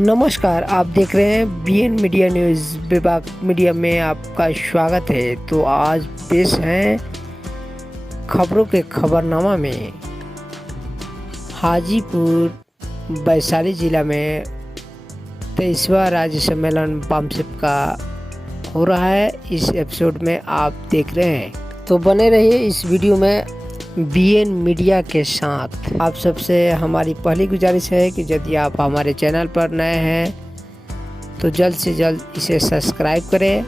नमस्कार, आप देख रहे हैं बीएन मीडिया न्यूज़ विभाग मीडिया में आपका स्वागत है। तो आज पेश हैं खबरों के खबरनामा में। हाजीपुर वैशाली जिला में 23वां राज्य सम्मेलन बामसेप का हो रहा है। इस एपिसोड में आप देख रहे हैं, तो बने रहिए इस वीडियो में बीएन मीडिया के साथ। आप सबसे हमारी पहली गुजारिश है कि यदि आप हमारे चैनल पर नए हैं तो जल्द से जल्द इसे सब्सक्राइब करें,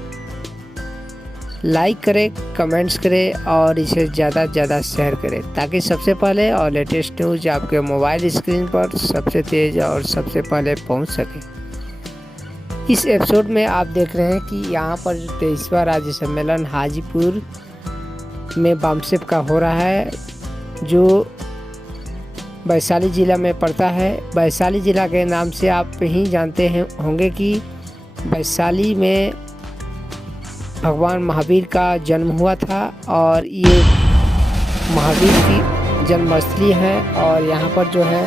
लाइक करें, कमेंट्स करें और इसे ज़्यादा से ज़्यादा शेयर करें, ताकि सबसे पहले और लेटेस्ट न्यूज़ आपके मोबाइल स्क्रीन पर सबसे तेज़ और सबसे पहले पहुंच सके। इस एपिसोड में आप देख रहे हैं कि यहाँ पर 23वां राज्य सम्मेलन हाजीपुर में बामसेप का हो रहा है, जो वैशाली ज़िला में पड़ता है। वैशाली ज़िला के नाम से आप ही जानते हैं होंगे कि वैशाली में भगवान महावीर का जन्म हुआ था और ये महावीर की जन्मस्थली है। और यहाँ पर जो है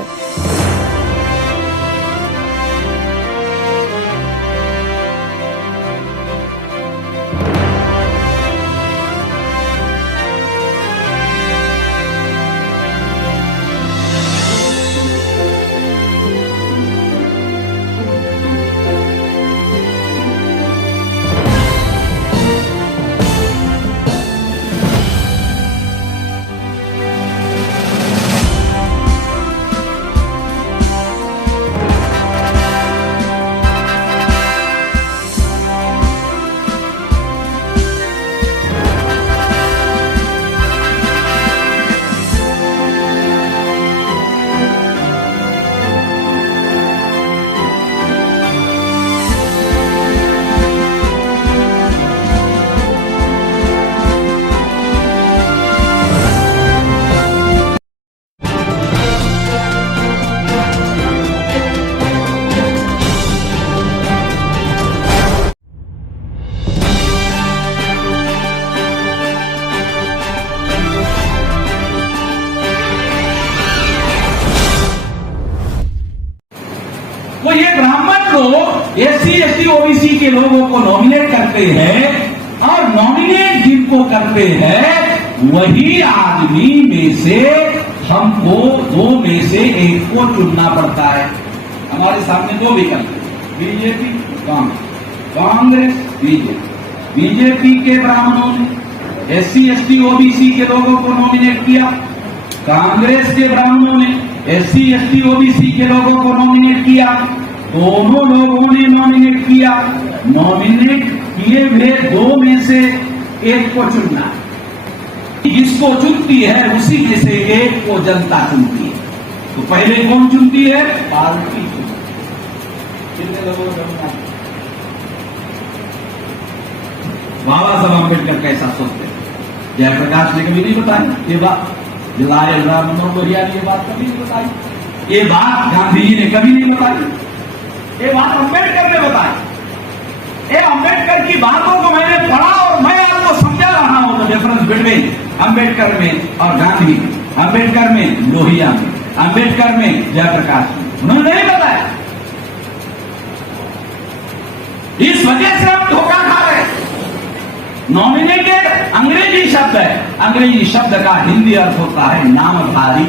तो ये ब्राह्मण लोग एससी एसटी ओबीसी के लोगों को नॉमिनेट करते हैं और नॉमिनेट जिनको करते हैं वही आदमी में से हमको दो में से एक को चुनना पड़ता है। हमारे सामने दो विकल्प, बीजेपी कांग्रेस बीजेपी। बीजेपी के ब्राह्मणों ने एससी एसटी ओबीसी के लोगों को नॉमिनेट किया, कांग्रेस के ब्राह्मणों ने एससी एसटी ओबीसी के लोगों को नॉमिनेट किया। दोनों लोगों ने नॉमिनेट किया, नॉमिनेट किए हुए दो में से एक को चुनना। जिसको चुनती है उसी में से एक को जनता चुनती है। तो पहले कौन चुनती है? पार्टी चुनती है। कितने लोगों को चुनना? बाबा साहब अम्बेडकर कैसा सोचते हैं? जयप्रकाश ने कभी नहीं बताया ये बात, जवाहरलाल नेहरू ने ये बात कभी नहीं बताई, ये बात गांधी जी ने कभी नहीं बताई, ये बात अम्बेडकर ने बताई। ये अम्बेडकर की बातों को मैंने पढ़ा और मैं आपको समझा रहा हूं। डिफरेंस बिटवीन अम्बेडकर में और गांधी, अम्बेडकर में लोहिया में, अम्बेडकर में जयप्रकाश में, उन्होंने नहीं बताया। इस वजह से हम धोखा खा रहे हैं। नॉमिनेटेड अंग्रेजी शब्द है, अंग्रेजी शब्द का हिंदी अर्थ होता है नामधारी।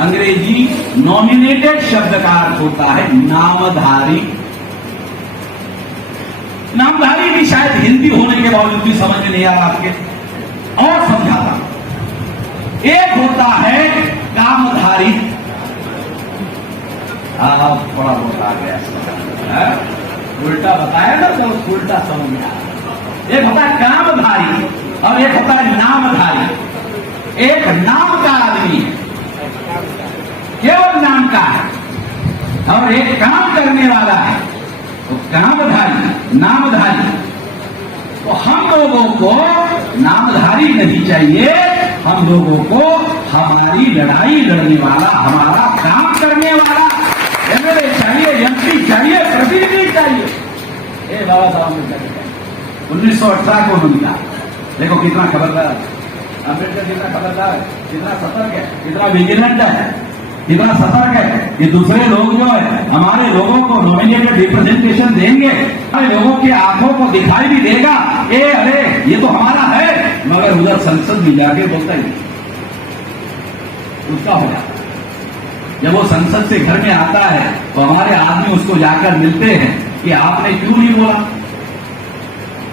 अंग्रेजी नॉमिनेटेड शब्द का अर्थ होता है नामधारी। नामधारी भी शायद हिंदी होने के बावजूद भी समझ में नहीं आ रहा आपके, और समझाता। एक होता है कामधारी, थोड़ा बहुत आ गया, उल्टा बताया ना तो उल्टा समझ में आ रहा। एक होता है कामधारी और एक होता है नामधारी। एक नाम का आदमी केवल नाम का है और एक काम करने वाला है, तो कामधारी नामधारी। तो हम लोगों को नामधारी नहीं चाहिए, हम लोगों को हमारी लड़ाई लड़ने वाला, हमारा काम करने वाला एमएलए चाहिए, एमपी चाहिए, प्रतिनिधि चाहिए। ये बाबा साहब अम्बेडकर 1918 को उन्होंने कहा। देखो कितना खबरदार अम्बेडकर, कितना खबरदार है, कितना सतर्क है, कितना विजिलेंट है। इतना सतर्क है कि दूसरे लोग जो है हमारे लोगों को नॉमिनेटेड रिप्रेजेंटेशन देंगे, हमारे लोगों के आंखों को दिखाई भी देगा, अरे ये तो हमारा है, मगर उधर संसद में जाके बोलता ही उसका हो जाता है। जब वो संसद से घर में आता है तो हमारे आदमी उसको जाकर मिलते हैं कि आपने क्यों नहीं बोला।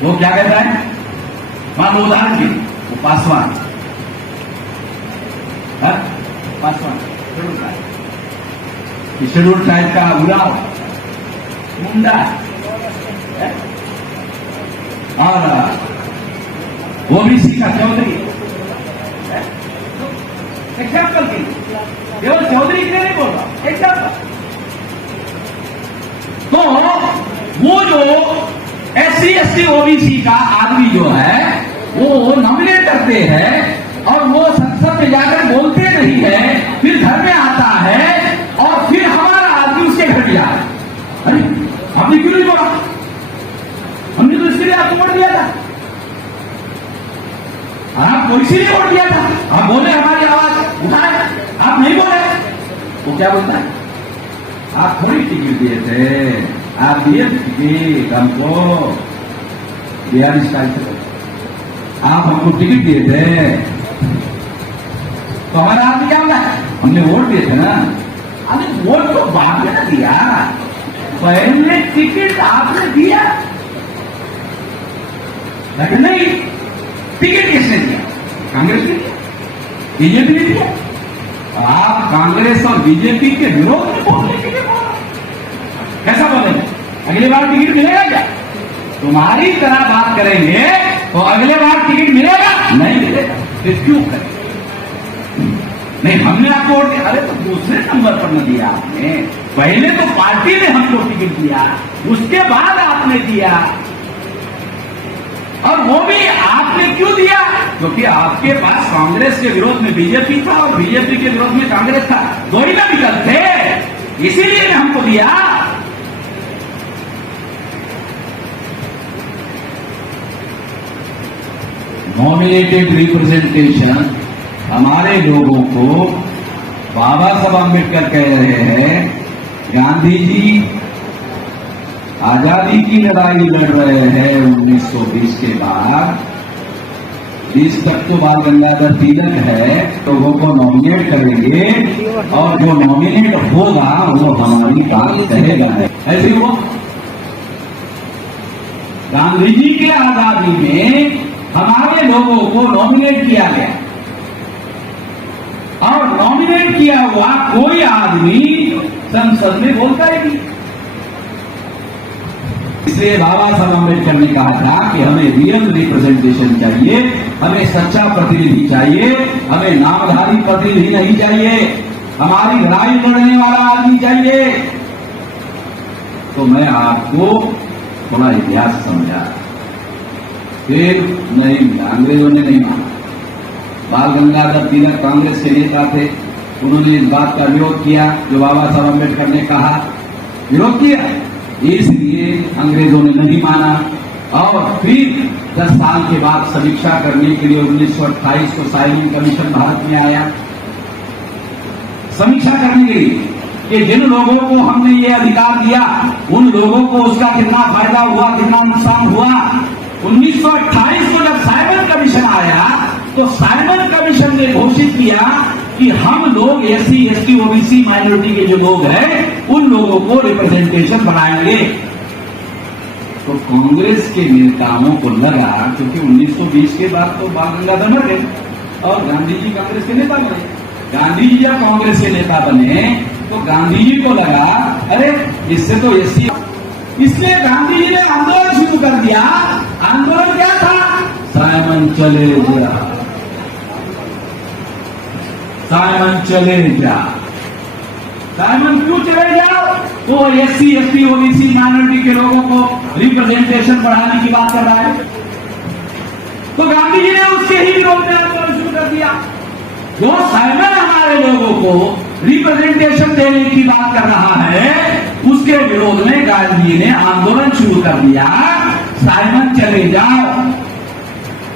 वो क्या कहता है, मान लो उदाहरण के वो पासवान शेड्यूल ट्राइब का उड़ाव मुंडा और ओबीसी का चौधरी, एग्जाम्पल के केवल चौधरी के लिए नहीं बोल रहा, एग्जाम्पल। तो वो जो SC ST OBC का आदमी जो है वो नॉमिनेट करते हैं और वो संसद में जाकर बोलते नहीं है, फिर घर में आता है और फिर हमारा आदमी उसके घर में जाता है। अरे आपने क्यों नहीं बोला, हमने तो इसके लिए आपको वोट दिया था, आपको इसीलिए वोट दिया था, आप बोले हमारी आवाज उठाए, आप नहीं बोले। वो क्या बोलता है, आप थोड़ी टिकट दिए थे, आप दिए टिकट हमको बिहारी स्टाइल से, आप हमको टिकट दिए थे तो हमारा आदमी क्या होगा, हमने वोट दिए थे ना। अरे वोट तो बाद में दिया, पहले टिकट आपने दिया नहीं, टिकट किसने दिया, कांग्रेस ने दिया, बीजेपी ने दिया। आप कांग्रेस और बीजेपी के विरोध में बोलने के लिए बोला, कैसा बोलेंगे, अगली बार टिकट मिलेगा क्या, तुम्हारी तरह बात करेंगे तो अगले बार टिकट मिलेगा नहीं मिलेगा, फिर क्यों करें। नहीं हमने आपको वोट दिया, अरे तो दूसरे नंबर पर न दिया आपने, पहले तो पार्टी ने हमको टिकट दिया, उसके बाद आपने दिया, और वो भी आपने क्यों दिया, क्योंकि आपके पास कांग्रेस के विरोध में बीजेपी था और बीजेपी के विरोध में कांग्रेस था, दो ही ना विकल्प थे, इसीलिए ने हमको दिया। नॉमिनेटेड रिप्रेजेंटेशन हमारे लोगों को बाबा साहब अम्बेडकर कह रहे हैं, गांधी जी आजादी की लड़ाई लड़ रहे हैं 1920 के बाद, 20 तक तो बाल गंगाधर तिलक है, लोगों को नॉमिनेट करेंगे और जो नॉमिनेट होगा वो हमारी बात कहेगा। ऐसे हुआ गांधी जी के आजादी में हमारे लोगों को नॉमिनेट किया गया और नॉमिनेट किया हुआ कोई आदमी संसद में बोलता ही नहीं। इसलिए बाबा साहब अम्बेडकर ने कहा था कि हमें रियल रिप्रेजेंटेशन चाहिए, हमें सच्चा प्रतिनिधि चाहिए, हमें नामधारी प्रतिनिधि नहीं चाहिए, हमारी लड़ाई लड़ने वाला आदमी चाहिए। तो मैं आपको थोड़ा इतिहास समझा, फिर नहीं, अंग्रेजों ने नहीं माना। बाल गंगाधर तिलक कांग्रेस के नेता थे, उन्होंने इस बात का विरोध किया जो बाबा साहब अम्बेडकर ने कहा, विरोध किया, इसलिए अंग्रेजों ने नहीं माना। और फिर 10 साल के बाद समीक्षा करने के लिए 1928 को साइमन कमीशन भारत में आया, समीक्षा करने के लिए कि जिन लोगों को हमने ये अधिकार दिया उन लोगों को उसका कितना फायदा हुआ, कितना नुकसान हुआ। 1928 को जब साइमन कमीशन आया तो साइमन कमीशन ने घोषित किया कि हम लोग SC ST OBC माइनॉरिटी के जो लोग हैं उन लोगों को रिप्रेजेंटेशन बनाएंगे। तो कांग्रेस के नेताओं को लगा, क्योंकि 1920 के बाद तो बाल गंगाधर न गए और गांधी जी कांग्रेस के नेता बने, गांधी जी जब कांग्रेस के नेता बने तो गांधी जी को लगा अरे इससे तो SC, इसलिए गांधी जी ने आंदोलन शुरू कर दिया। आंदोलन क्या था, साइमन चले जा, साइमन चले जा। साइमन क्यों चले जाओ, तो SC ST OBC माइनॉरिटी के लोगों को रिप्रेजेंटेशन बढ़ाने की बात कर रहा है। तो गांधी जी ने उसके ही विरोध में आंदोलन शुरू कर दिया। जो साइमन हमारे लोगों को रिप्रेजेंटेशन देने की बात कर रहा है उसके विरोध में गांधी जी ने आंदोलन शुरू कर दिया, साइमन चले जाओ।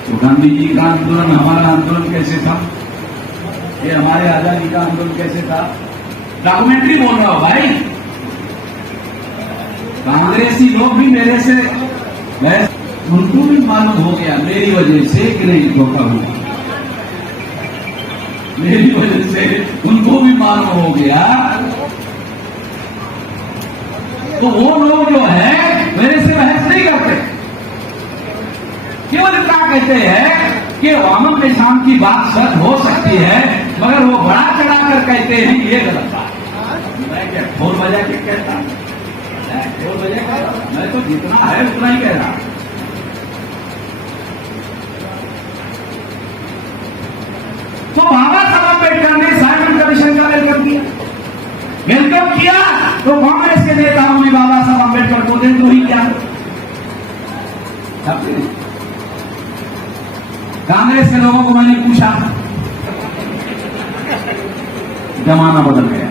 तो गांधी जी का आंदोलन हमारा आंदोलन कैसे था, ये हमारे आजादी का आंदोलन कैसे था, डॉक्यूमेंट्री बोल रहा हूं भाई। कांग्रेसी लोग भी मेरे से, उनको भी मालूम हो गया मेरी वजह से कि नहीं धोखा हुआ, मेरी वजह से उनको भी मालूम हो गया। तो वो लोग जो है मेरे से बहस नहीं करते, केवल इतना कहते हैं कि वामन निशान की बात सच हो सकती है, मगर वो बड़ा चढ़ाकर कहते हैं ये गलत बात। मैं क्या ढोल बजा के कहता, ढोल बजा, मैं तो जितना है उतना ही कह रहा। तो बाबा साहब अम्बेडकर ने साइमन कमीशन का वेलकम किया, तो कांग्रेस के नेताओं ने बाबा साहब अम्बेडकर को देखो ही क्या, कांग्रेस के लोगों को मैंने पूछा, जमाना बदल गया,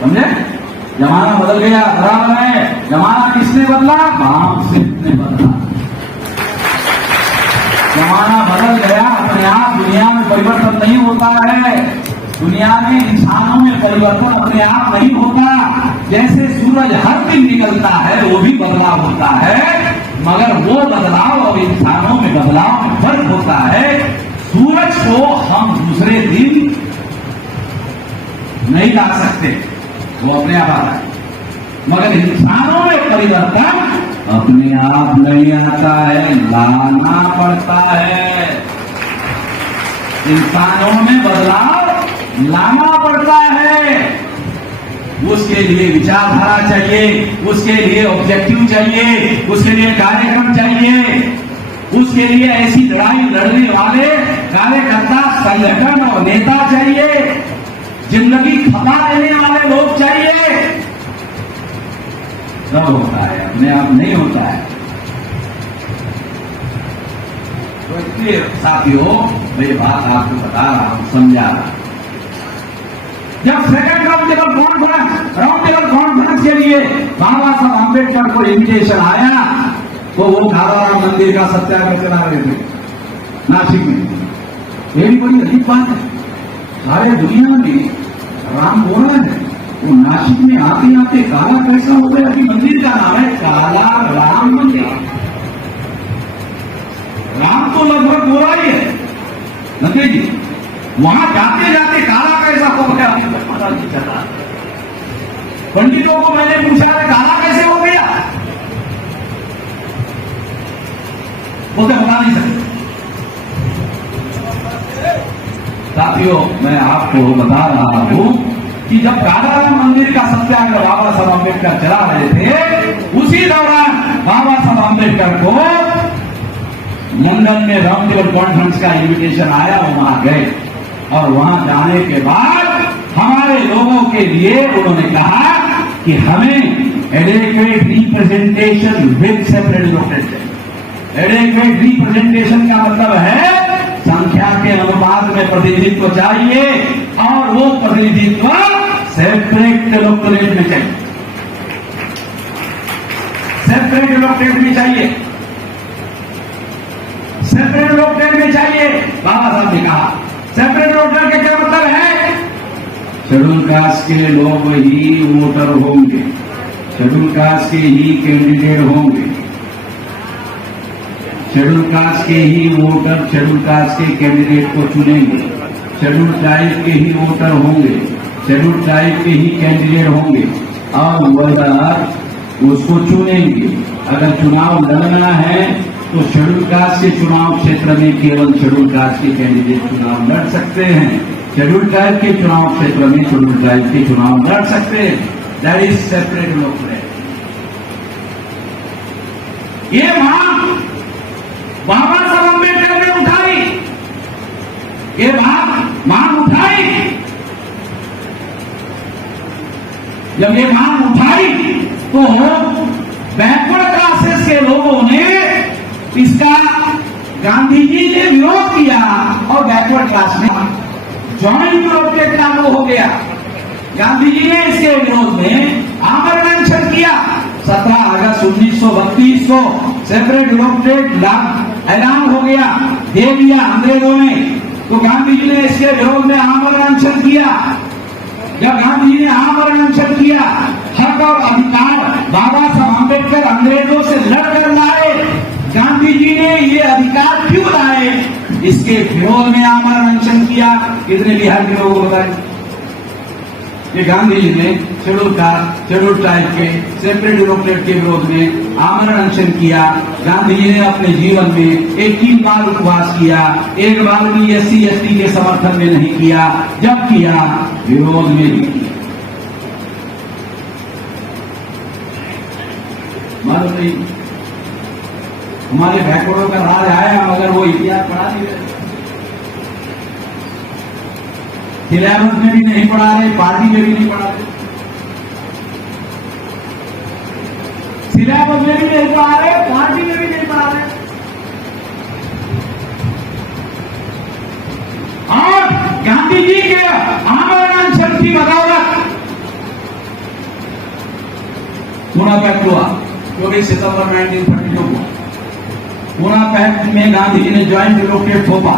समझे, जमाना बदल गया, बराबर है। जमाना किसने बदला? बाम सिंह ने बदला। जमाना बदल गया, अपने आप दुनिया में परिवर्तन नहीं होता है, दुनिया में इंसानों में परिवर्तन अपने आप नहीं होता। जैसे सूरज हर दिन निकलता है वो भी बदलाव होता है, मगर वो बदलाव और इंसानों में बदलाव में फर्क होता है। सूरज को हम दूसरे दिन नहीं ला सकते, वो अपने आप आता है, मगर इंसानों में परिवर्तन अपने आप नहीं आता है, लाना पड़ता है। इंसानों में बदलाव लाना पड़ता है, उसके लिए विचारधारा चाहिए, उसके लिए ऑब्जेक्टिव चाहिए, उसके लिए कार्यक्रम चाहिए, उसके लिए ऐसी लड़ाई लड़ने वाले कार्यकर्ता, संगठन और नेता चाहिए, जिंदगी खपा देने वाले लोग चाहिए। सब होता है, अपने आप नहीं होता है। तो इसलिए साथियों, मैं बात आपको बता रहा हूं, समझा रहा हूं। जब सेकंड राउंड टेबल कॉन्फ्रेंस के लिए बाबा साहब अम्बेडकर को इन्विटेशन आया, तो वो खादाराम मंदिर का सत्याग्रह चला रहे थे नासिक में। ये भी बड़ी अजीब बात है, सारे दुनिया में राम बोल रहे हैं, वो नासिक में आते आते काला कैसा हो गया कि मंदिर का नाम है काला राम मंदिर। राम तो लगभग बोला ही है नंदी जी, वहां जाते जाते काला कैसा हो गया पता नहीं चला। पंडितों को मैंने पूछा काला कैसे हो गया, वो तो बता नहीं सकते। साथियों, मैं आपको बता रहा हूं कि जब कालाराम मंदिर का सत्याग्रह बाबा साहब अम्बेडकर चला रहे थे, उसी दौरान बाबा साहब अम्बेडकर को लंदन में राउंड टेबल कॉन्फ्रेंस का इन्विटेशन आया, वो वहां गए और वहां जाने के बाद हमारे लोगों के लिए उन्होंने कहा कि हमें adequate representation with separate location. Adequate representation का मतलब है संख्या के अनुपात में प्रतिनिधित्व चाहिए, और वो प्रतिनिधित्व सेपरेट इलेक्टोरेट में चाहिए, सेपरेट इलेक्टोरेट में चाहिए, सेपरेट इलेक्टोरेट में चाहिए। बाबा साहब ने कहा सेपरेट इलेक्टोरेट का क्या मतलब है? शेड्यूल कास्ट के लोग ही वोटर होंगे, शेड्यूल कास्ट के ही कैंडिडेट होंगे, शेड्यूल कास्ट के ही वोटर शेड्यूल कास्ट के कैंडिडेट को चुनेंगे, शेड्यूल ट्राइब के ही वोटर होंगे, शेड्यूल ट्राइब के ही कैंडिडेट होंगे, और वह उसको चुनेंगे। अगर चुनाव लड़ना है तो शेड्यूल कास्ट के चुनाव क्षेत्र में केवल शेड्यूल कास्ट के कैंडिडेट चुनाव लड़ सकते हैं, शेड्यूल ट्राइब के चुनाव क्षेत्र में शेड्यूल ट्राइब के चुनाव लड़ सकते हैं। That is separate electorate. ये मांग बाबा साहब अम्बेडकर ने उठाई, ये मांग उठाई। जब ये मांग उठाई तो बैकवर्ड क्लासेस के लोगों ने इसका, गांधी जी ने विरोध किया और बैकवर्ड क्लास में ज्वाइंट प्रोटेक्ट लागू हो गया। गांधी जी ने इसके विरोध में आमरण अनशन किया। 17 अगस्त 1932 को सेपरेट इलेक्टोरेट ऐलान हो गया, दे दिया अंग्रेजों ने। तो गांधी जी ने इसके विरोध में आमरण अनशन किया। जब गांधी जी किया, हक और अधिकार बाबा साहब आम्बेडकर अंग्रेजों से लड़कर लाए। गांधी जी ने ये अधिकार क्यों लाए, इसके विरोध में आमरण अनशन किया। कितने बिहार के लोगों को बताए कि गांधी जी ने शेड्यूल कास्ट, शेड्यूल ट्राइब के सेपरेट डेमोक्रेट के विरोध में आमरण अनशन किया। गांधी जी ने अपने जीवन में 21 बार उपवास किया, एक बार भी SC ST के समर्थन में नहीं किया, जब किया विरोध में ही किया। मालूम नहीं हमारे बैकवर्डों का राज आया, मगर वो इतिहास पढ़ा नहीं रहे, सिलेबस में भी नहीं पढ़ा रहे, पार्टी में भी नहीं पढ़ा रहे, सिलेबस में भी नहीं पढ़ा रहे, पार्टी में भी नहीं पढ़ा रहे। और गांधी जी के आमरण अनशन की बदौलत पूना पैक्ट हुआ, 24 सितंबर 1932 हुआ। पूना पैक्ट में गांधी जी ने ज्वाइंट डेमोक्रेट थोपा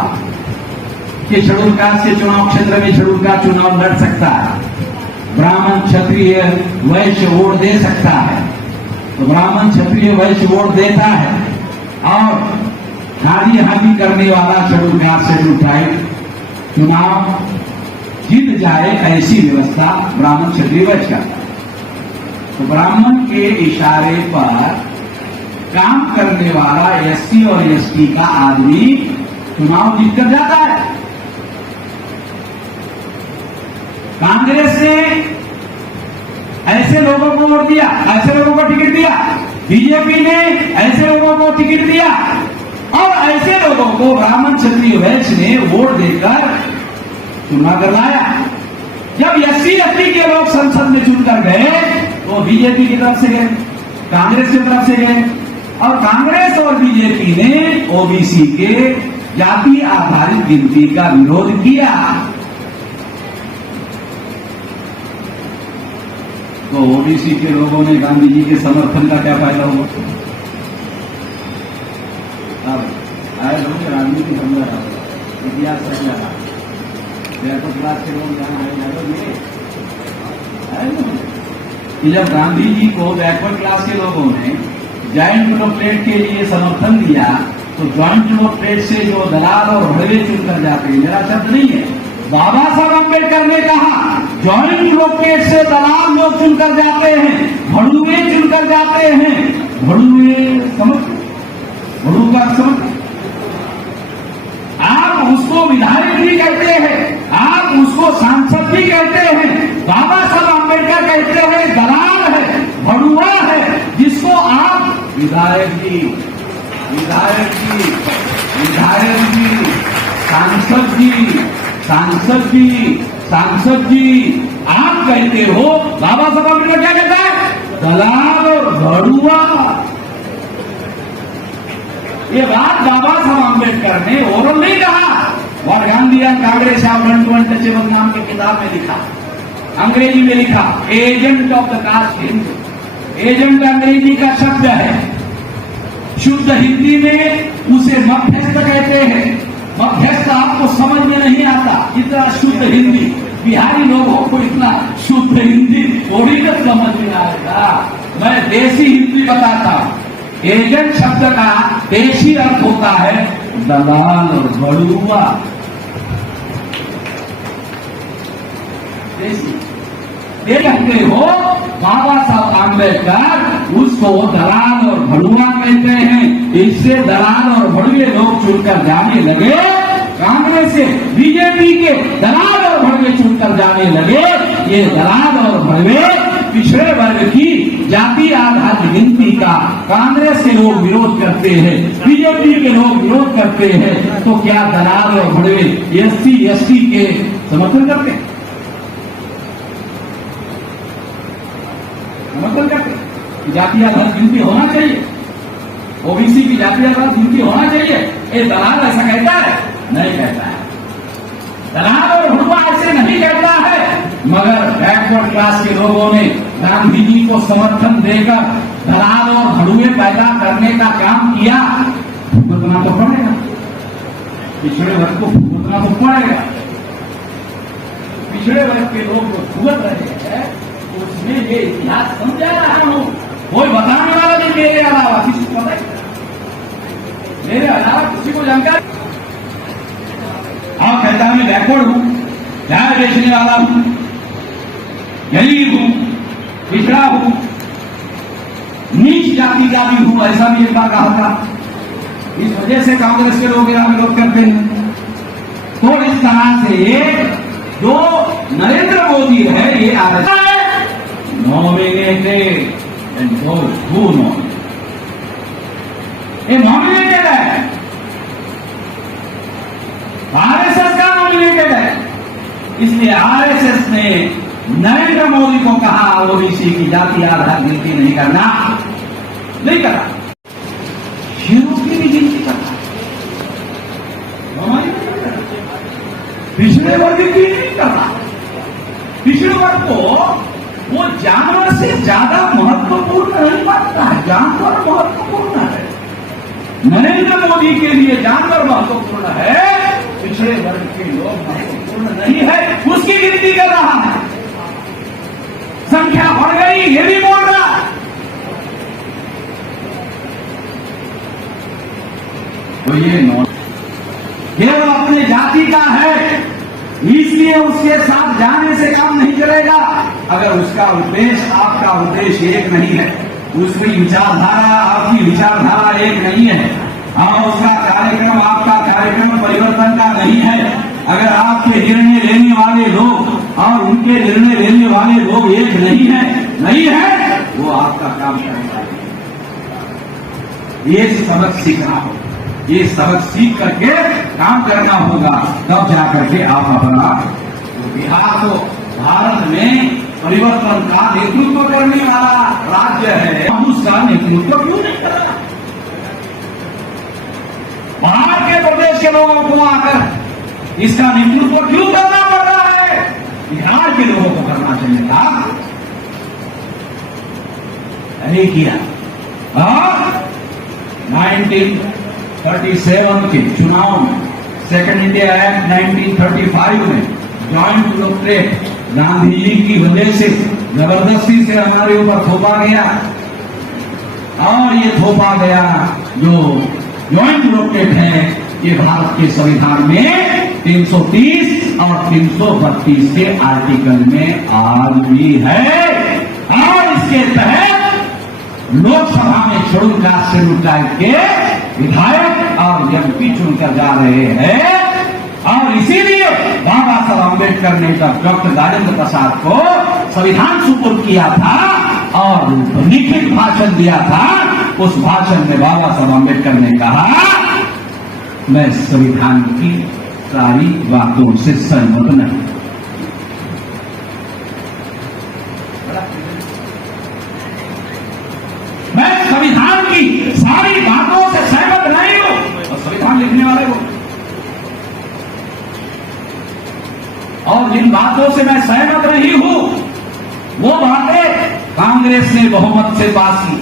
कि शेड्यूल कास्ट के चुनाव क्षेत्र में शेड्यूल कास्ट चुनाव लड़ सकता है, ब्राह्मण क्षत्रिय वैश्य वोट दे सकता है, तो ब्राह्मण क्षत्रिय वैश्य वोट देता है, और हाजी हाजी करने वाला शेड्यूल कास्ट शेड्यूल ट्राइब चुनाव जीत जाए, ऐसी व्यवस्था ब्राह्मण क्षत्रिय वैश्य करता है। तो ब्राह्मण के इशारे पर काम करने वाला SC और ST का आदमी चुनाव जीतकर जाता है। कांग्रेस ने ऐसे लोगों को वोट दिया, ऐसे लोगों को टिकट दिया, बीजेपी ने ऐसे लोगों को टिकट दिया, और ऐसे लोगों को ब्राह्मण क्षत्रिय वैश्य ने वोट देकर चुना कर लाया। जब SC ST के लोग संसद में चुनकर गए तो बीजेपी की तरफ से गए, कांग्रेस की तरफ से गए, और कांग्रेस और बीजेपी ने OBC के जाति आधारित गिनती का विरोध किया। तो OBC के लोगों ने गांधी जी के समर्थन का क्या फायदा हुआ? आए लोग राजनीति समझ रहा, इतिहास समझ रहा, बैकवर्ड क्लास के लोग जब गांधी जी को बैकवर्ड क्लास के लोगों ने ज्वाइंट डेमोक्रेट के लिए समर्थन दिया, तो ज्वाइंट डेमोक्रेट से जो दलाल और भड़वे चुनकर जाते हैं, मेरा शब्द नहीं है, बाबा साहब अम्बेडकर ने कहा ज्वाइंट डेमोक्रेट से दलाल लोग चुनकर जाते हैं, भड़ुए चुनकर जाते हैं। भड़ुए समझ, भड़ू का समझ, आप उसको विधायक भी कहते हैं, आप उसको सांसद भी कहते हैं, बाबा साहब अम्बेडकर कहते हैं दलाल है, भड़ुआ है, जिसको आप विधायक जी, विधायक जी, विधायक जी, सांसद जी, सांसद जी, सांसद जी आप कहते हो। बाबा साहब अम्बेडकर क्या कहता है? दलाल और भड़ुआ। ये बात बाबा साहब अम्बेडकर ने ओरल नहीं कहा, और Gandhi and Congress of untouchable नाम की किताब में लिखा, अंग्रेजी में लिखा, agent of the caste Hindu. Agent अंग्रेजी का शब्द है, शुद्ध हिंदी में उसे मध्यस्थ कहते हैं। मध्यस्थ आपको समझ में नहीं आता, इतना शुद्ध हिंदी बिहारी लोगों को इतना शुद्ध हिंदी थोड़ी न समझ में आएगा। मैं देसी हिंदी बताता हूं। एजेंट शब्द का देशी अर्थ होता है दलाल और भड़ुआ। देसी ये कहते हो, बाबा साहब आम्बेडकर उसको दलाल और भड़ुआ कहते हैं। इससे दलाल और भड़ुए लोग चुनकर जाने लगे, कांग्रेस से बीजेपी के दलाल और भड़ुए चुनकर जाने लगे। ये दलाल और भड़ुए पिछड़े वर्ग की जाति आधारित गिनती का कांग्रेस के लोग विरोध करते हैं, बीजेपी के लोग विरोध करते हैं, तो क्या दलाल और भड़ुए SC ST के समर्थन करते हैं? समर्थन करते हैं। जाति आधारित गिनती होना चाहिए, OBC की जाति आधारित गिनती होना चाहिए। ये दलाल ऐसा कहता है? नहीं कहता है। दलाल और भड़ुआ ऐसे नहीं कहता है, मगर बैकवर्ड क्लास के लोगों ने गांधी जी को समर्थन देकर दलाल और भड़ुए पैदा करने का काम किया। भुगतना तो पड़ेगा, पिछड़े वर्ग को भुगतना तो पड़ेगा। पिछड़े वर्ग के लोग जो भुगत रहे हैं उसमें ये इतिहास समझा रहा हूं। कोई बताने वाला नहीं मेरे अलावा, किसी को पता है मेरे अलावा किसी को जानकारी। और कहता मैं बैकवर्ड हूं, न्याय बेचने वाला हूं, गरीब हूं, पिछड़ा हूं, नीच जाति का भी हूं, ऐसा भी एक बार कहा था। इस वजह से कांग्रेस के लोग यहां विरोध करते हैं। तो इस तरह से जो नरेंद्र मोदी है ये आता है nominated and those who nominated, ये नॉमिनेटेड है, आरएसएस का नॉमिनेटेड है। इसलिए आरएसएस ने नरेंद्र मोदी को कहा ओबीसी की जाति आधार गिनती नहीं करना, नहीं करा। शेरों की भी गिनती करना, पिछड़े वर्ग की नहीं करना। पिछड़े वर्ग को वो जानवर से ज्यादा महत्वपूर्ण नहीं मानता है, जानवर महत्वपूर्ण है। नरेंद्र मोदी के लिए जानवर महत्वपूर्ण है, पिछड़े वर्ग के लोग महत्वपूर्ण नहीं है, उसकी गिनती कर रहा है। संख्या बढ़ गई ये भी बोल रहा है। तो ये केवल अपने जाति का है, इसलिए उसके साथ जाने से काम नहीं चलेगा। अगर उसका उद्देश्य आपका उद्देश्य एक नहीं है, उसकी विचारधारा आपकी विचारधारा एक नहीं है, और उसका कार्यक्रम आपका कार्यक्रम परिवर्तन का नहीं है, अगर आपके निर्णय लेने वाले लोग और उनके निर्णय लेने वाले लोग एक नहीं है, वो आपका काम करेगा। ये सबक सीखना होगा, ये सबक सीख करके काम करना होगा, तब जाकर के आप अपना। बिहार तो भारत में परिवर्तन का नेतृत्व करने वाला राज्य है, हम उसका नेतृत्व क्यों नहीं कर रहा? बाहर के प्रदेश के लोगों को आकर इसका नेतृत्व क्यों करना पड़ रहा है? बिहार के लोगों को करना चाहिए था, नहीं किया। और 1937 के चुनाव में, सेकंड इंडिया एक्ट 1935 में ज्वाइंट प्रोक्लेट गांधी जी की वजह से जबरदस्ती से हमारे ऊपर थोपा गया, और ये थोपा गया जो ज्वाइंट प्रोक्लेट है, ये भारत के संविधान में 330 और 332 के आर्टिकल में आज भी है। और इसके तहत लोकसभा में शेड्यूल कास्ट शेड्यूल ट्राइब के विधायक और एमपी चुनकर जा रहे हैं। और इसीलिए बाबा साहब अम्बेडकर ने जब डॉक्टर राजेंद्र प्रसाद को संविधान सुपुर्द किया था और लिखित भाषण दिया था, उस भाषण में बाबा साहब अम्बेडकर ने कहा, मैं संविधान की सारी बातों से सहमत नहीं। मैं संविधान की सारी बातों से सहमत नहीं हूं, और संविधान लिखने वाले को, और जिन बातों से मैं सहमत नहीं हूं वो बातें कांग्रेस ने बहुमत से पास की,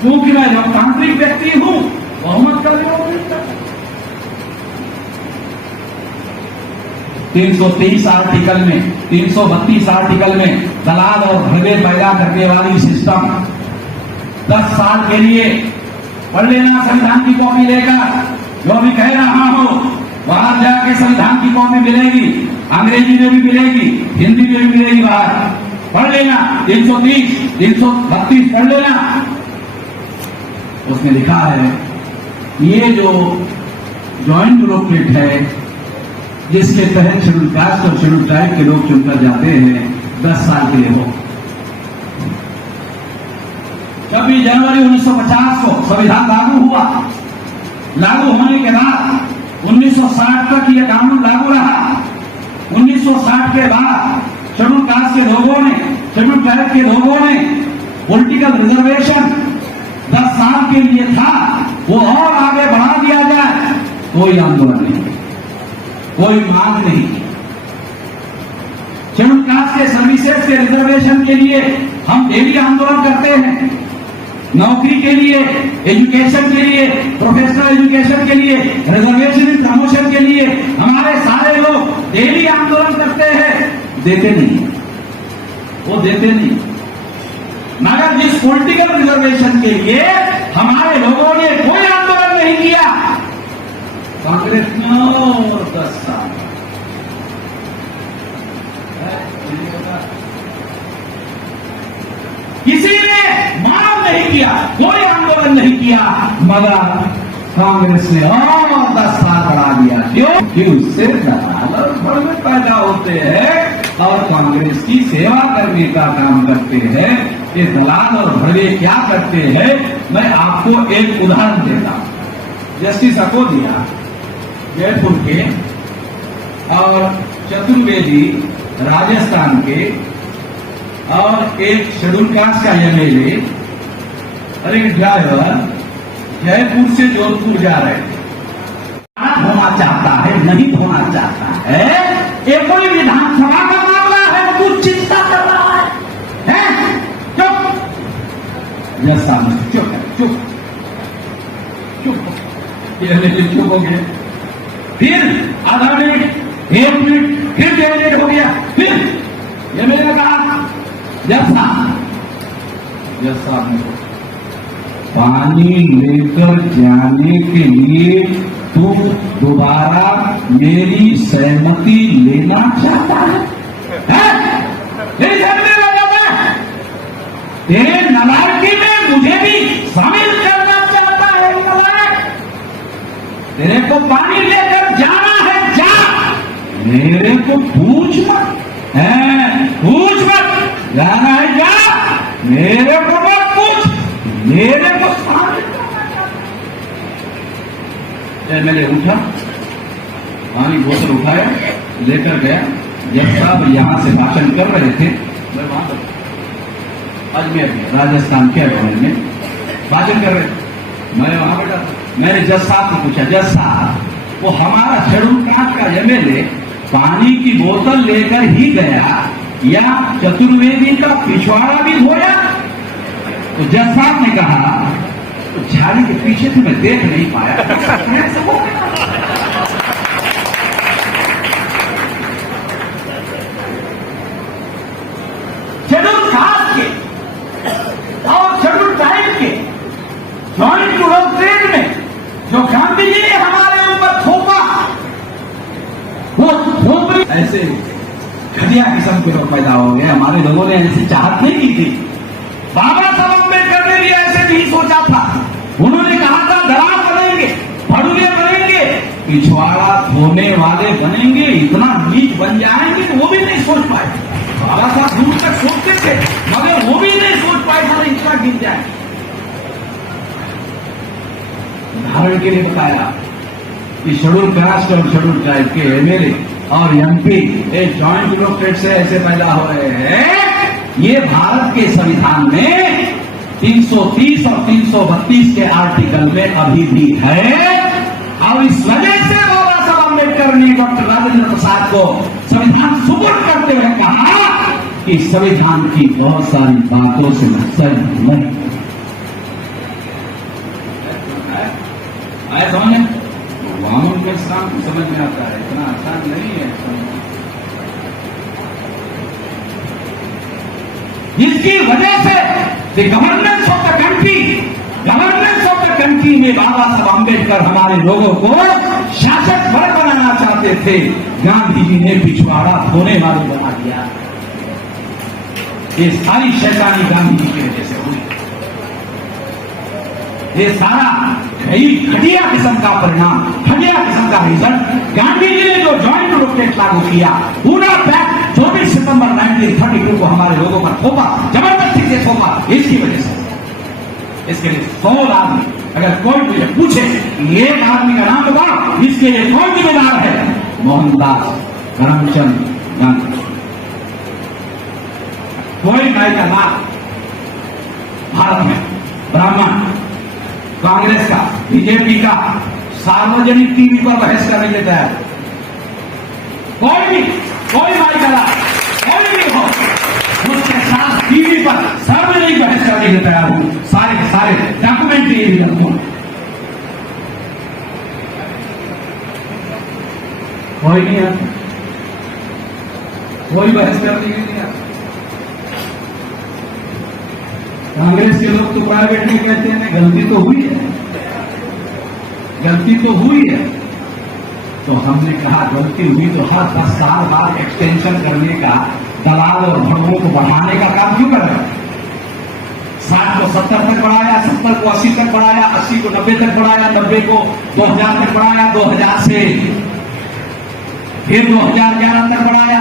क्योंकि मैं लोकतांत्रिक व्यक्ति हूं, बहुमत का विरोध नहीं करता। 330 आर्टिकल में, 332 आर्टिकल में दलाल और भगवे पैदा करने वाली सिस्टम 10 साल के लिए पढ़ लेना संविधान की कॉपी लेकर। जो भी कह रहा हूं, बाहर जाके संविधान की कॉपी मिलेगी, अंग्रेजी में भी मिलेगी, हिंदी में भी मिलेगी, बाहर पढ़ लेना। 330, 332 पढ़ लेना। उसमें लिखा है ये जो ज्वाइंट प्रोक्लेट है, जिसके तहत शेड्यूल कास्ट और शेड्यूल ट्राइब के लोग चुनकर जाते हैं, 10 साल के लिए हो। 26 जनवरी 1950 को संविधान लागू हुआ। लागू होने के बाद 1960 तक यह कानून लागू रहा। 1960 के बाद शेड्यूल कास्ट के लोगों ने, शेड्यूल ट्राइब के लोगों ने पॉलिटिकल रिजर्वेशन 10 साल के लिए था, वो और आगे बढ़ा दिया जाए। कोई आंदोलन नहीं, कोई मांग नहीं। शेड्यूल कास्ट के सर्विसेज के रिजर्वेशन के लिए हम डेली आंदोलन करते हैं, नौकरी के लिए, एजुकेशन के लिए, प्रोफेशनल एजुकेशन के लिए, रिजर्वेशन इन प्रमोशन के लिए, हमारे सारे लोग डेली आंदोलन करते हैं, देते नहीं। वो देते नहीं। मगर जिस पॉलिटिकल रिजर्वेशन के लिए हमारे लोगों ने कोई आंदोलन नहीं किया, कांग्रेस ने 10 साल किसी ने मांग नहीं किया, कोई आंदोलन नहीं किया, मगर कांग्रेस ने और 10 साल बढ़ा दिया। क्यों? कि उससे दलाल और भड़वे पैदा होते हैं और कांग्रेस की सेवा करने का काम करते हैं। ये दलाल और भड़वे क्या करते हैं, मैं आपको एक उदाहरण देता हूं। जस्टिस अकोदिया जयपुर के और चतुर्वेदी राजस्थान के और एक शेड्यूल कास्ट का एमएलए और एक ड्राइवर जयपुर से जोधपुर जा रहे थे। होना चाहता है, नहीं होना चाहता है, ये कोई विधानसभा का मामला है, कुछ चिंता कर रहा है? चुप, जैसा चुप चुप चुप, ये चुप हो गया। फिर आधा मिनट, 1 मिनट, फिर 1.5 मिनट हो गया। फिर ये मैंने कहा जैसा पानी लेकर जाने के लिए तू दोबारा मेरी सहमति लेना चाहता है? मेरी सहमति लेना चाहता है? तेरे नालायकी में मुझे भी शामिल करना चाहता है? नालायक, तेरे को पानी लेकर जाना है, जा, मेरे को पूछ मत, पूछ मत, जाना है जा, मेरे को मत पूछ, मेरे को मैंने उठा, पानी बोतल उठाया, लेकर गया। जब साहब यहां से भाषण कर रहे थे, मैं वहां अजमेर में, राजस्थान के अजमेर में भाषण कर रहे थे, मैं वहां बैठा। मैंने जज साहब को पूछा, जज साहब, वो हमारा शेड्यूल कास्ट का एमएलए पानी की बोतल लेकर ही गया या चतुर्वेदी का पिछवाड़ा भी धोया? तो जज साहब ने कहा, तो झाड़ी के पीछे से मैं देख नहीं पाया। शेड्यूल कास्ट के और शेड्यूल ट्राइब के जॉइंट डोक्ट्रिन में जो गांधी जी ने हमारे ऊपर थोपा, वो थोपड़ी ऐसे घटिया किस्म के लोग पैदा हो गए। हमारे लोगों ने ऐसी चाहत नहीं की थी। बाबा साहब अम्बेडकर ने भी ऐसे नहीं सोचा था। उन्होंने कहा था दलाल बनेंगे, भड़ूले बनेंगे, पिछवाड़ा धोने वाले बनेंगे, इतना नीच बन जाएंगे, तो वो भी नहीं सोच पाए। बाबा साहब दूर तक सोचते थे, मगर वो भी नहीं सोच पाए था इतना गिर जाए। उदाहरण के लिए बताया कि शेड्यूल कास्ट और शेड्यूल ट्राइब के एमएलए और एमपी एक जॉइंट डोक्ट्रेट से ऐसे पैदा हो रहे हैं। ये भारत के संविधान में 330 और 332 के आर्टिकल में अभी भी है। और इस वजह से बाबा साहब अम्बेडकर ने डॉक्टर राजेंद्र प्रसाद को संविधान सुपुर्द करते हुए कहा कि संविधान की बहुत सारी बातों से मैं सहमत नहीं। आया समझ? वामन के साथ समझ में आता है, इतना आसान नहीं है। इसकी वजह से गवर्नेंस ऑफ द कंट्री में बाबा साहब अम्बेडकर हमारे लोगों को शासक वर्ग बनाना चाहते थे। गांधी जी ने पिछवाड़ा धोने वाले बना दिया। ये सारी शैतानी गांधी जी की वजह से हुई। ये सारा घटिया किस्म का परिणाम, घटिया किस्म का रिजल्ट। गांधी जी ने जो जॉइंट डोक्ट्रेट लागू किया, पूरा पैक्ट 24 सितंबर 1932 को हमारे लोगों पर थोपा, जबरदस्ती से थोपा, इसकी वजह से। इसके लिए 100 आदमी, अगर कोई मुझे पूछे एक आदमी का नाम बताओ इसके लिए कौन जिम्मेदार है, मोहनदास करमचंद गांधी। कोई नाई का नाम भारत में ब्राह्मण, कांग्रेस का, बीजेपी का सार्वजनिक टीवी पर बहस करने के तैयार। कोई माई करा, कोई भी हो, उसके साथ टीवी पर सार्वजनिक बहस करने के तैयार हूं। सारे डॉक्यूमेंट्री भी रखूं। कोई नहीं आता, कोई बहस करने के लिए नहीं आता। कांग्रेस के लोग तो प्राइवेट में कहते हैं गलती तो हुई है, गलती तो हुई है। तो हमने कहा गलती हुई तो हर 10 साल बाद एक्सटेंशन करने का, दलाल और भड़ों को बढ़ाने का काम क्यों कर रहे हैं? 60 को 70 तक बढ़ाया, 70 को 80 तक बढ़ाया, 80 को 90 तक बढ़ाया, 90 को 2000 तक बढ़ाया, 2000 से फिर 2011 तक बढ़ाया,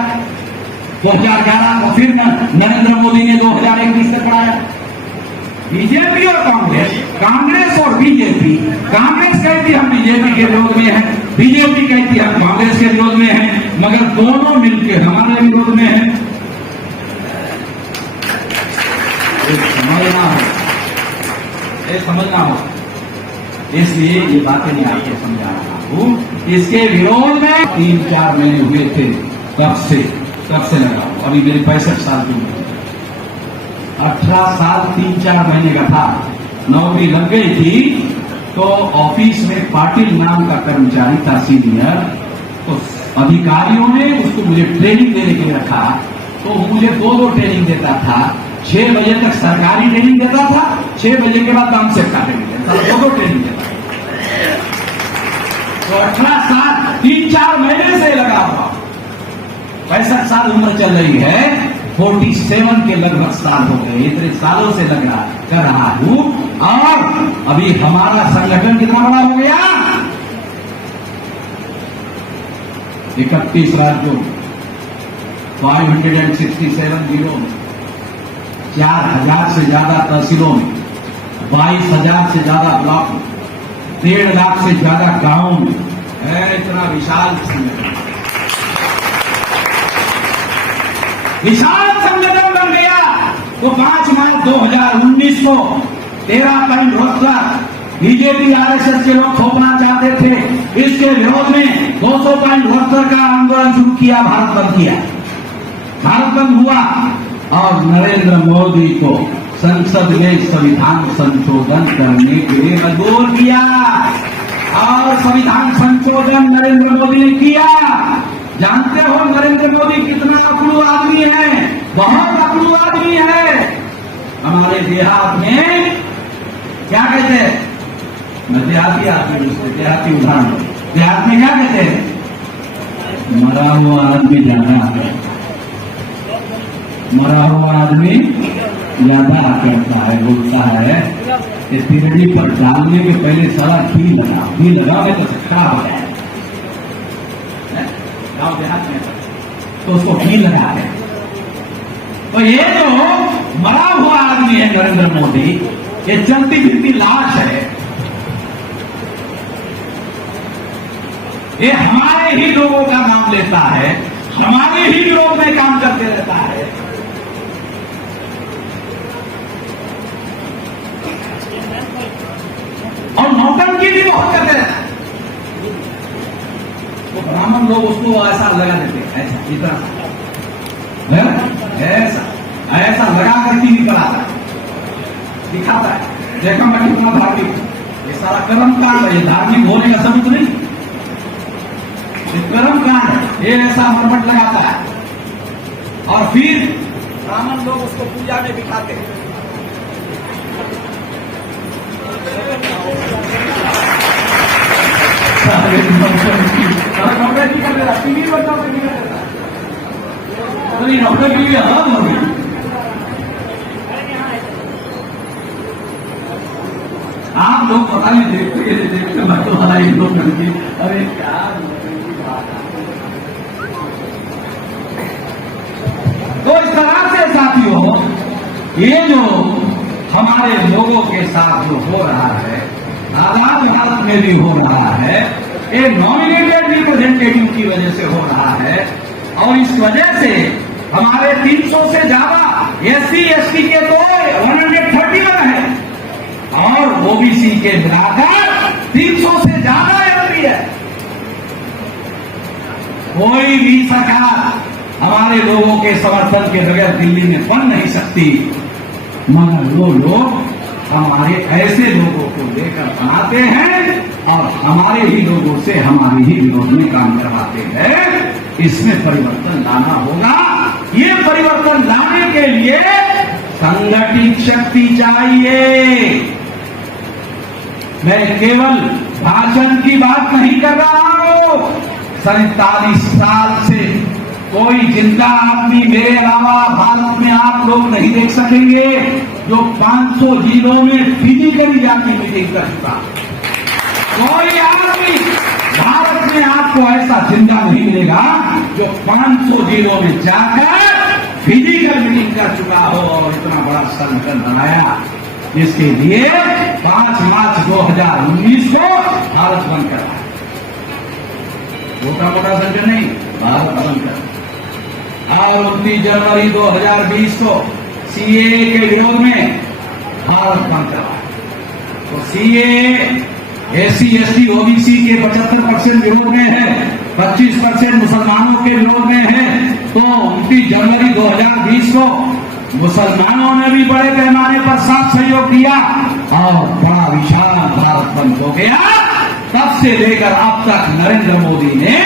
2011 को फिर नरेंद्र मोदी ने 2021 तक बढ़ाया। बीजेपी और कांग्रेस, कांग्रेस और बीजेपी, कांग्रेस कहती हम बीजेपी के विरोध में हैं, बीजेपी कहती हम कांग्रेस के विरोध में हैं, मगर दोनों मिलकर हमारे विरोध में हैं। समझना हो, इसलिए ये बातें नहीं आपको समझा रहा हूं। इसके विरोध में 3-4 महीने हुए थे, कब से लगा, अभी मेरी 65 साल की उम्र, 18 साल 3-4 महीने का था, नौकरी लग गई थी। तो ऑफिस में पाटिल नाम का कर्मचारी था सीनियर, तो अधिकारियों ने उसको मुझे ट्रेनिंग देने के लिए रखा। तो मुझे 2 ट्रेनिंग देता था, 6 बजे तक सरकारी ट्रेनिंग देता था, 6 बजे के बाद काम से का ट्रेनिंग देता था, 2 ट्रेनिंग देता था। तो 18 साल 3-4 महीने से लगा हुआ, 65 साल उम्र चल रही है, 47 के लगभग साल हो गए, इतने सालों से कर रहा हूं। और अभी हमारा संगठन कितना बड़ा हो गया, 31 राज्यों, 567 जिलों में, 4000 से ज्यादा तहसीलों में, 22,000 से ज्यादा ब्लॉक में, 1.5 लाख से ज्यादा गांवों में है। इतना विशाल संगठन बन गया। तो 5 मार्च 2019 को 13.72 बीजेपी आरएसएस के लोग थोपना चाहते थे। इसके विरोध में 200.72 का आंदोलन शुरू किया, भारत बंद किया, भारत बंद हुआ और नरेंद्र मोदी को संसद में संविधान संशोधन करने के लिए मजबूर किया। और संविधान संशोधन नरेंद्र मोदी ने किया। जानते हो नरेंद्र मोदी कितना अकड़ू आदमी है, बहुत अकड़ू आदमी है। हमारे देहात में क्या कहते हैं, मैं देहाती आदमी, उससे देहाती उदाहरण, देहात में क्या कहते हैं, मरा हुआ आदमी ज्यादा है, मरा हुआ आदमी ज्यादा करता है, बोलता है कि तिरड़ी पर डालने के पहले सारा घी लगा मैं तो खा हो जाए। गाँव देहात में तो उसको घी लगा है। तो ये जो मरा हुआ आदमी है नरेंद्र मोदी, ये चलती फिरती लाश है। ये हमारे ही लोगों का नाम लेता है, हमारे ही विरोध में काम करते रहता है। और नौटंकी भी बहुत करते रहता है। तो ब्राह्मण लोग उसको ऐसा लगा देते, ऐसा इतना ऐसा लगा कर टीवी पर आता है, दिखाता है, देखा मैं कितना धार्मिक। ये सारा कर्म कांड है, ये धार्मिक होने का सबूत नहीं, ये कर्म कांड है। ये ऐसा मरमट लगाता है और फिर ब्राह्मण लोग उसको पूजा में बिठाते हैं। आप लोग पता नहीं देखते मैं तो हमारा एक लोग करके, अरे क्या तो इस तरह से साथियों, ये जो हमारे लोगों के साथ जो हो रहा है, आजाद भारत में भी हो रहा है, ये नॉमिनेटेड रिप्रेजेंटेटिव की वजह से हो रहा है। और इस वजह से हमारे 300 से ज्यादा SC ST के तो 131 है और ओबीसी के मिलाकर 300 से ज्यादा MP है। कोई भी सरकार हमारे लोगों के समर्थन के बगैर दिल्ली में बन नहीं सकती, मगर वो लोग हमारे ऐसे लोगों को लेकर बनाते हैं और हमारे ही लोगों से हमारे ही विरोध में काम करवाते हैं। इसमें परिवर्तन लाना होगा। ये परिवर्तन लाने के लिए संगठित शक्ति चाहिए। मैं केवल भाषण की बात नहीं कर रहा हूं। 47 साल से कोई जिंदा आदमी मेरे अलावा भारत में आप लोग नहीं देख सकेंगे जो 500 जिलों में फिजिकली जाके मीटिंग कर चुका। कोई आदमी भारत में आपको ऐसा जिंदा नहीं मिलेगा जो 500 जिलों में जाकर फिजिकल मीटिंग कर चुका हो और इतना बड़ा संगठन बनाया, जिसके लिए 5 मार्च 2019 को भारत बंद करा। छोटा मोटा संगठन नहीं, भारत बंद करा। और 29 जनवरी 2020 को सीएए के विरोध में भारत बंद करा। तो सीएए SC/ST OBC के 75% विरोध में है, 25% मुसलमानों के विरोध में है। तो 29 जनवरी 2020 को मुसलमानों ने भी बड़े पैमाने पर साथ सहयोग दिया और बड़ा विशाल भारत बंद हो गया। तब से लेकर अब तक नरेंद्र मोदी ने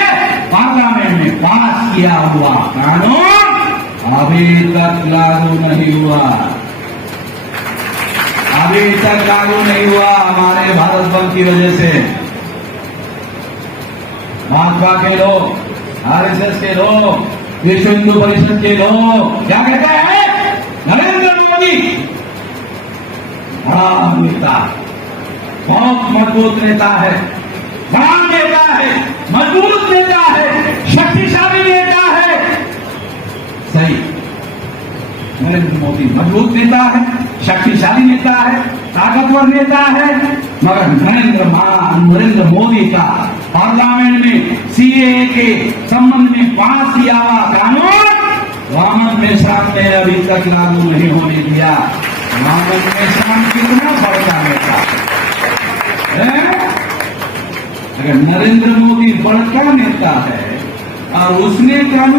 पार्लियामेंट में पास किया हुआ कानून अभी तक लागू नहीं हुआ। अभी तक लागू नहीं हुआ हमारे भारत बंद की वजह से। भाजपा के लोग, RSS के लोग, विश्व हिंदू परिषद के लोग क्या कहते हैं? नरेंद्र मोदी बड़ा नेता, बहुत मजबूत नेता है, बड़ा नेता है, मजबूत नेता है, शक्तिशाली नेता है। सही, नरेंद्र मोदी मजबूत नेता है, शक्तिशाली नेता है, ताकतवर नेता है, मगर नरेंद्र मोदी का पार्लियामेंट में सीएए के संबंध में पास किया हुआ कानून रामन मेश्राम ने अभी तक लागू नहीं होने दिया। रामन मेश्राम कितना बड़ा नेता है? अगर नरेंद्र मोदी बड़ा नेता है और उसने कानून